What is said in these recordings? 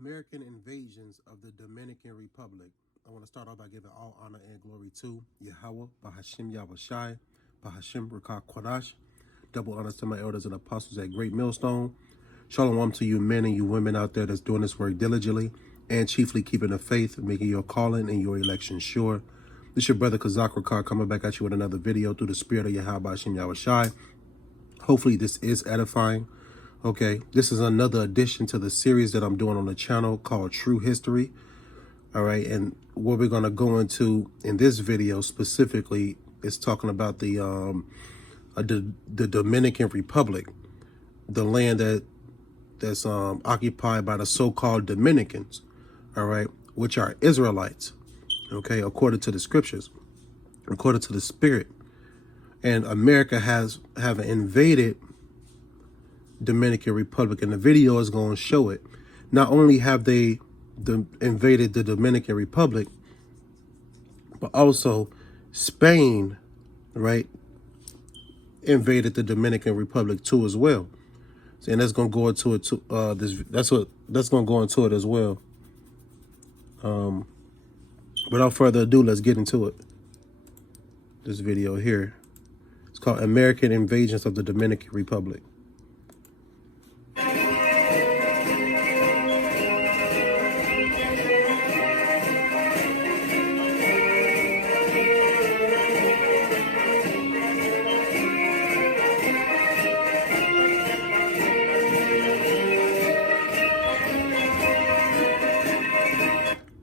American invasions of the Dominican Republic. I want to start off by giving all honor and glory to Yahweh, Bahashim Yahushai, Bahashim Rakah Kwadash. Double honors to my elders and apostles at Great Millstone. Shalom to you men and you women out there that's doing this work diligently and chiefly keeping the faith, making your calling and your election sure. This is your brother Kazak Rakah coming back at you with another video through the spirit of Yahweh, Bahashim Yahushai. Hopefully this is edifying. Okay, this is another addition to the series that I'm doing on the channel called True History. All right, and what we're going to go into in this video specifically is talking about the Dominican Republic, the land that's occupied by the so-called Dominicans, all right, which are Israelites, okay, according to the scriptures, according to the spirit. And America have invaded Dominican Republic, and the video is going to show it. Not only have they invaded the Dominican Republic, but also Spain, right, invaded the Dominican Republic too as well. And that's going to go into it too. That's going to go into it as well. Without further ado, let's get into it. This video here. It's called American Invasions of the Dominican Republic.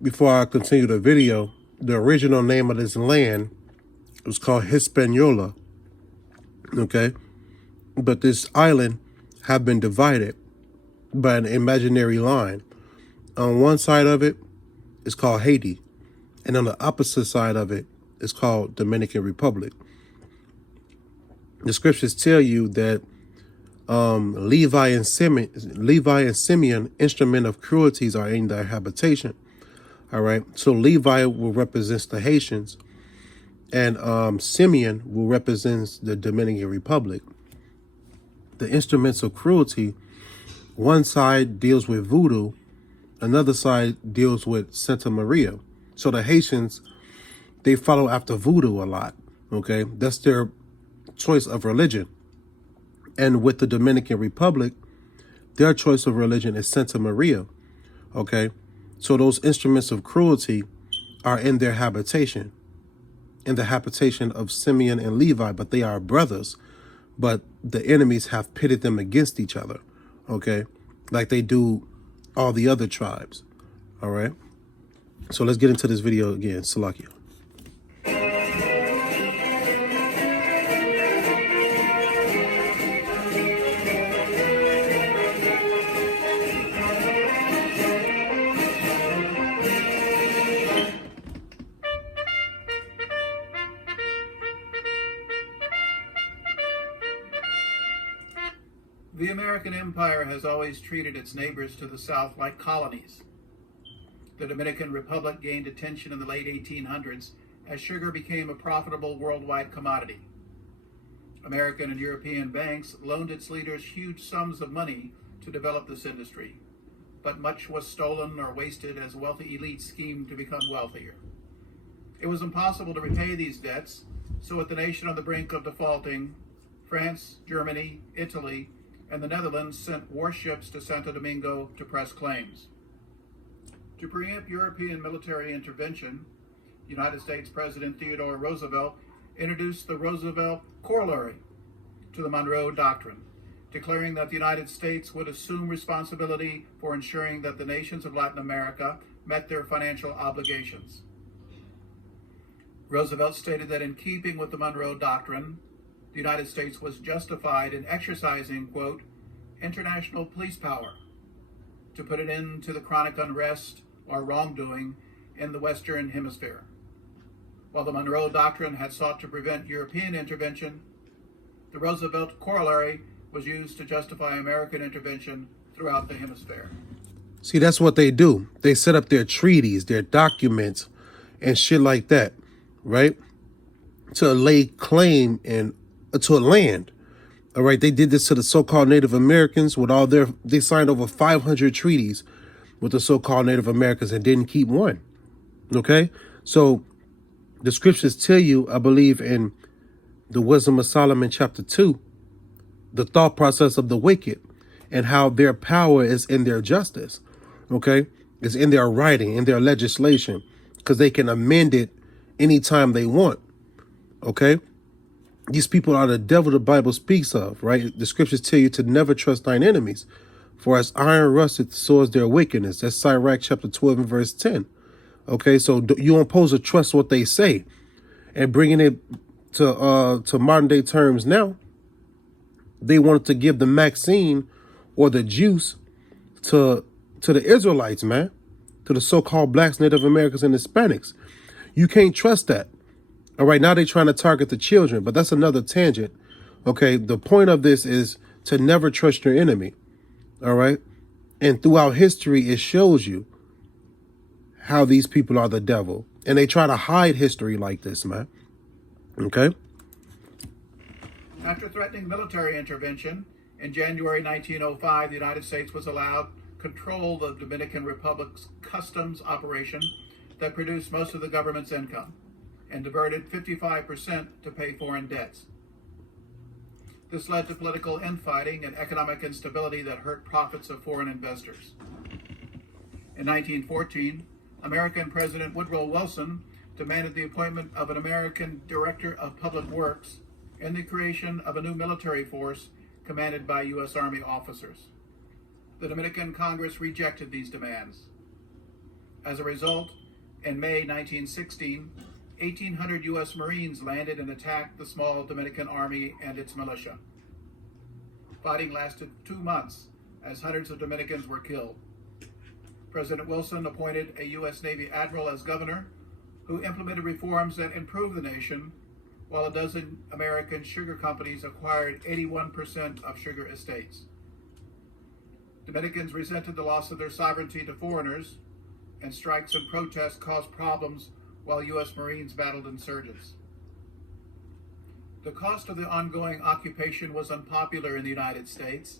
Before I continue the video, the original name of this land was called Hispaniola, okay? But this island have been divided by an imaginary line. On one side of it is called Haiti, and on the opposite side of it is called Dominican Republic. The scriptures tell you that Levi and Simeon, instrument of cruelties, are in their habitation. All right, so Levi will represent the Haitians, and Simeon will represent the Dominican Republic. The instruments of cruelty, one side deals with voodoo, another side deals with Santa Maria. So the Haitians, they follow after voodoo a lot, okay? That's their choice of religion. And with the Dominican Republic, their choice of religion is Santa Maria, okay? So those instruments of cruelty are in their habitation, in the habitation of Simeon and Levi, but they are brothers. But the enemies have pitted them against each other, okay? Like they do all the other tribes, all right? So let's get into this video again. Salakia. The American empire has always treated its neighbors to the south like colonies. The Dominican Republic gained attention in the late 1800s as sugar became a profitable worldwide commodity. American and European banks loaned its leaders huge sums of money to develop this industry, but much was stolen or wasted as wealthy elites schemed to become wealthier. It was impossible to repay these debts, so with the nation on the brink of defaulting, France, Germany, Italy, and the Netherlands sent warships to Santo Domingo to press claims. To preempt European military intervention, United States President Theodore Roosevelt introduced the Roosevelt Corollary to the Monroe Doctrine, declaring that the United States would assume responsibility for ensuring that the nations of Latin America met their financial obligations. Roosevelt stated that in keeping with the Monroe Doctrine, the United States was justified in exercising, quote, international police power to put an end to the chronic unrest or wrongdoing in the Western Hemisphere. While the Monroe Doctrine had sought to prevent European intervention, the Roosevelt Corollary was used to justify American intervention throughout the hemisphere. See, that's what they do. They set up their treaties, their documents, and shit like that, right? To lay claim to a land. All right, they did this to the so-called Native Americans with all they signed over 500 treaties with the so-called Native Americans and didn't keep one. Okay? So the scriptures tell you, I believe in the Wisdom of Solomon chapter 2, the thought process of the wicked and how their power is in their justice. Okay? It's in their writing, in their legislation, because they can amend it anytime they want. Okay? These people are the devil the Bible speaks of, right? The scriptures tell you to never trust thine enemies. For as iron rusteth, so is their wickedness. That's Sirach chapter 12 and verse 10. Okay, so you don't supposed to trust what they say. And bringing it to modern day terms now, they wanted to give the vaccine or the juice to the Israelites, man, to the so-called blacks, Native Americans, and Hispanics. You can't trust that. All right, now they're trying to target the children, but that's another tangent. Okay, the point of this is to never trust your enemy. All right, and throughout history, it shows you how these people are the devil, and they try to hide history like this, man. Okay. After threatening military intervention, in January 1905, the United States was allowed control the Dominican Republic's customs operation that produced most of the government's income and diverted 55% to pay foreign debts. This led to political infighting and economic instability that hurt profits of foreign investors. In 1914, American President Woodrow Wilson demanded the appointment of an American Director of Public Works and the creation of a new military force commanded by U.S. Army officers. The Dominican Congress rejected these demands. As a result, in May 1916, 1,800 U.S. Marines landed and attacked the small Dominican Army and its militia. Fighting lasted 2 months as hundreds of Dominicans were killed. President Wilson appointed a U.S. Navy admiral as governor, who implemented reforms that improved the nation, while a dozen American sugar companies acquired 81% of sugar estates. Dominicans resented the loss of their sovereignty to foreigners, and strikes and protests caused problems while U.S. Marines battled insurgents. The cost of the ongoing occupation was unpopular in the United States,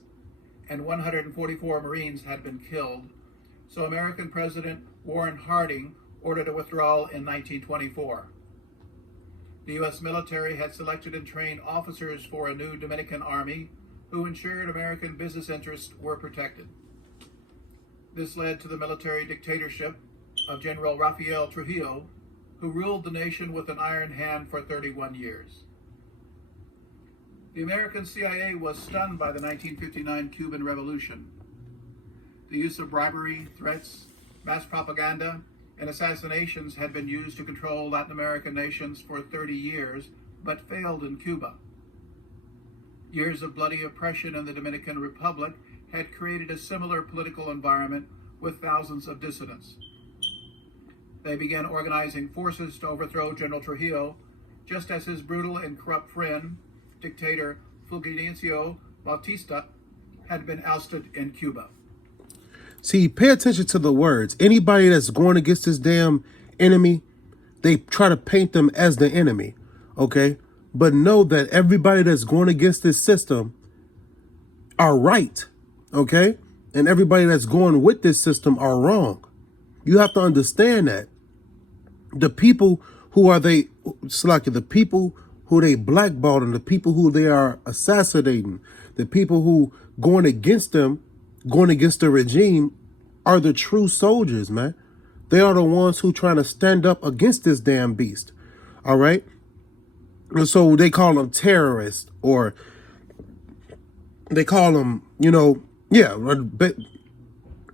and 144 Marines had been killed, so American President Warren Harding ordered a withdrawal in 1924. The U.S. military had selected and trained officers for a new Dominican army who ensured American business interests were protected. This led to the military dictatorship of General Rafael Trujillo, who ruled the nation with an iron hand for 31 years. The American CIA was stunned by the 1959 Cuban Revolution. The use of bribery, threats, mass propaganda, and assassinations had been used to control Latin American nations for 30 years, but failed in Cuba. Years of bloody oppression in the Dominican Republic had created a similar political environment with thousands of dissidents. They began organizing forces to overthrow General Trujillo, just as his brutal and corrupt friend, dictator Fulgencio Batista, had been ousted in Cuba. See, pay attention to the words. Anybody that's going against this damn enemy, they try to paint them as the enemy, okay? But know that everybody that's going against this system are right, okay? And everybody that's going with this system are wrong. You have to understand that. The people who are the people who they blackballed and the people who they are assassinating, the people who going against them, going against the regime, are the true soldiers, man. They are the ones who trying to stand up against this damn beast. All right. And so they call them terrorists, or they call them,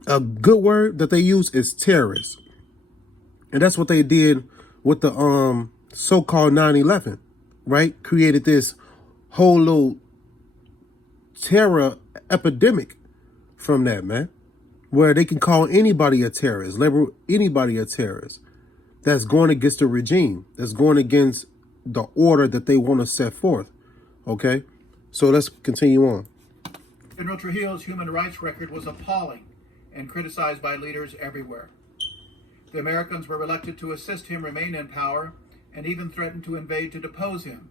a good word that they use is terrorists. And that's what they did with the so-called 9/11, right? Created this whole little terror epidemic from that, man, where they can call anybody a terrorist, label anybody a terrorist that's going against the regime, that's going against the order that they want to set forth. Okay, so let's continue on. General Trujillo's human rights record was appalling and criticized by leaders everywhere. The Americans were reluctant to assist him remain in power and even threatened to invade to depose him.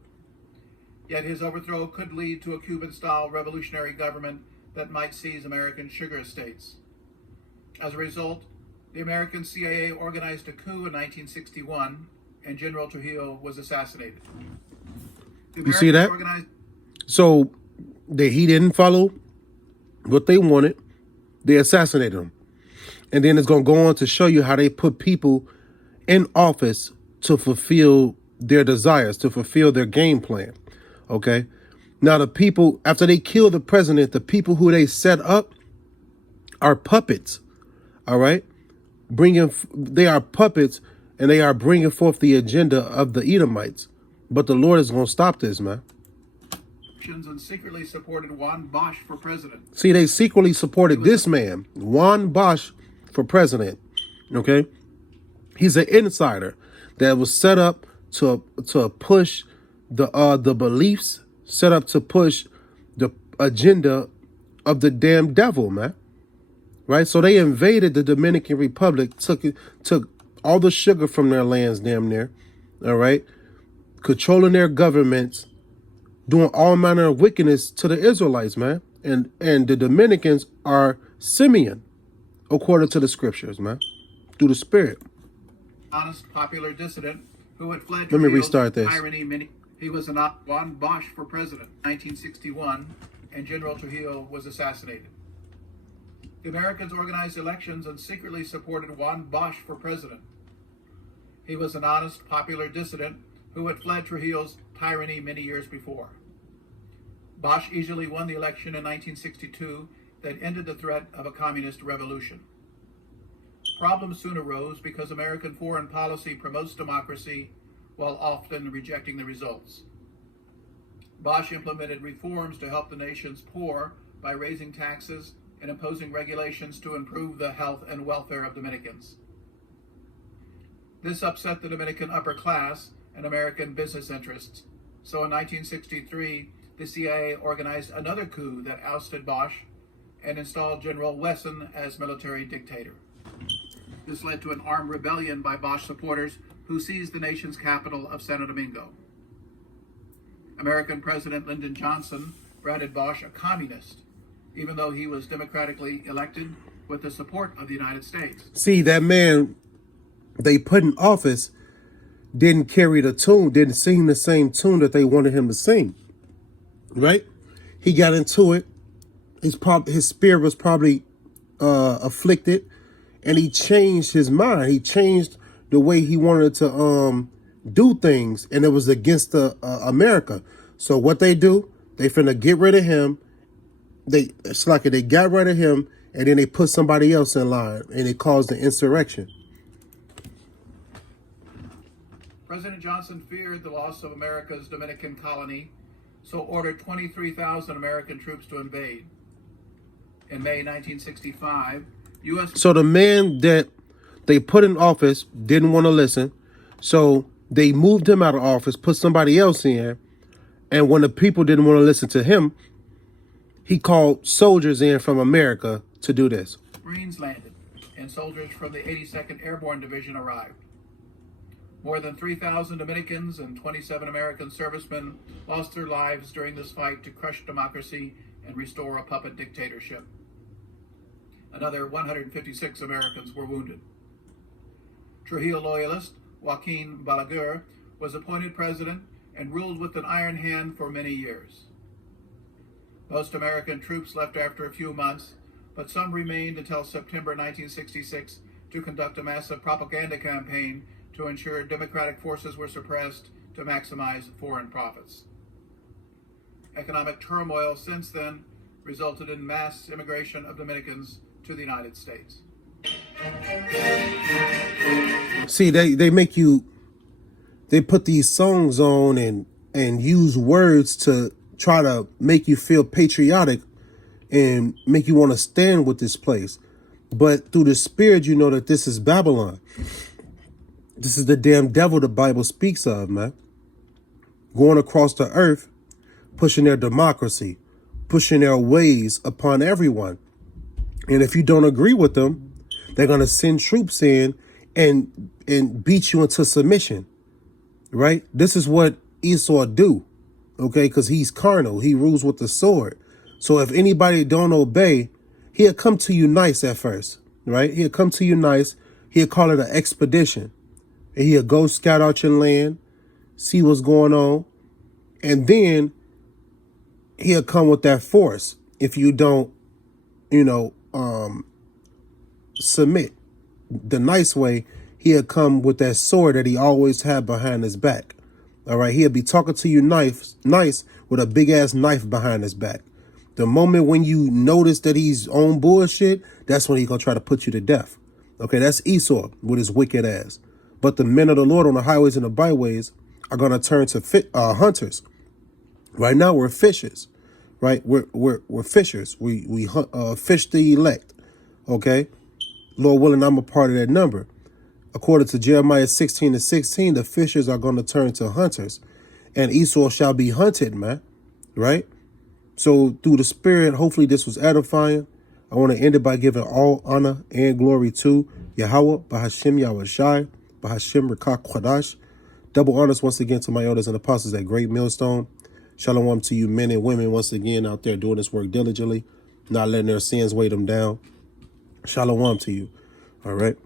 Yet his overthrow could lead to a Cuban-style revolutionary government that might seize American sugar estates. As a result, the American CIA organized a coup in 1961 and General Trujillo was assassinated. You see that? So he didn't follow what they wanted. They assassinated him. And then it's going to go on to show you how they put people in office to fulfill their desires, to fulfill their game plan. Okay. Now, the people, after they kill the president, the people who they set up are puppets. All right. They are puppets, and they are bringing forth the agenda of the Edomites. But the Lord is going to stop this, man. And secretly supported Juan Bosch for president. See, they secretly supported this man, Juan Bosch, for president. Okay. He's an insider that was set up to push the beliefs, set up to push the agenda of the damn devil, man. Right? So they invaded the Dominican Republic, took all the sugar from their lands damn near. All right. Controlling their governments, doing all manner of wickedness to the Israelites, man. And the Dominicans are Simeon, according to the scriptures, man, through the Spirit. Honest, popular dissident who had fled. Let me restart this. He was Juan Bosch for president, 1961, and General Trujillo was assassinated. The Americans organized elections and secretly supported Juan Bosch for president. He was an honest, popular dissident who had fled Trujillo's tyranny many years before. Bosch easily won the election in 1962 that ended the threat of a communist revolution. Problems soon arose because American foreign policy promotes democracy while often rejecting the results. Bosch implemented reforms to help the nation's poor by raising taxes and imposing regulations to improve the health and welfare of Dominicans. This upset the Dominican upper class and American business interests. So in 1963, the CIA organized another coup that ousted Bosch and installed General Wesson as military dictator. This led to an armed rebellion by Bosch supporters who seized the nation's capital of Santo Domingo. American President Lyndon Johnson branded Bosch a communist, even though he was democratically elected with the support of the United States. See, that man they put in office didn't carry the tune, didn't sing the same tune that they wanted him to sing. Right? He got into it. His spirit was probably afflicted, and he changed his mind. He changed the way he wanted to do things, and it was against America. So what they do, they finna get rid of him. They got rid of him, and then they put somebody else in line, and it caused the insurrection. President Johnson feared the loss of America's Dominican colony, so ordered 23,000 American troops to invade. In May 1965, U.S. So the man that they put in office didn't want to listen, so they moved him out of office, put somebody else in, and when the people didn't want to listen to him, he called soldiers in from America to do this. Marines landed, and soldiers from the 82nd Airborne Division arrived. More than 3,000 Dominicans and 27 American servicemen lost their lives during this fight to crush democracy and restore a puppet dictatorship. Another 156 Americans were wounded. Trujillo loyalist Joaquin Balaguer was appointed president and ruled with an iron hand for many years. Most American troops left after a few months, but some remained until September 1966 to conduct a massive propaganda campaign to ensure democratic forces were suppressed to maximize foreign profits. Economic turmoil since then resulted in mass immigration of Dominicans to the United States. See, they put these songs on and use words to try to make you feel patriotic and make you want to stand with this place. But through the Spirit, you know that this is Babylon. This is the damn devil the Bible speaks of, man. Going across the earth, pushing their democracy, pushing their ways upon everyone. And if you don't agree with them, they're going to send troops in and beat you into submission, right? This is what Esau do, okay? Because he's carnal. He rules with the sword. So if anybody don't obey, he'll come to you nice at first. right? He'll come to you nice. He'll call it an expedition. And he'll go scout out your land, see what's going on. And then he'll come with that force if you don't, submit. The nice way, he'll come with that sword that he always had behind his back. All right, he'll be talking to you nice with a big ass knife behind his back. The moment when you notice that he's on bullshit, that's when he's gonna try to put you to death. Okay, that's Esau with his wicked ass. But the men of the Lord on the highways and the byways are gonna turn to hunters. Right now we're fishers, right? We're fishers. We hunt, fish the elect. Okay, Lord willing, I'm a part of that number. According to Jeremiah 16:16, the fishers are going to turn to hunters, and Esau shall be hunted, man. Right? So through the Spirit, hopefully this was edifying. I want to end it by giving all honor and glory to Yahweh, Bahashim Yahushai, Bahashim Rakah Kwadash. Double honors once again to my elders and apostles at Great Millstone. Shalom to you men and women once again out there doing this work diligently, not letting their sins weigh them down. Shalom to you. All right.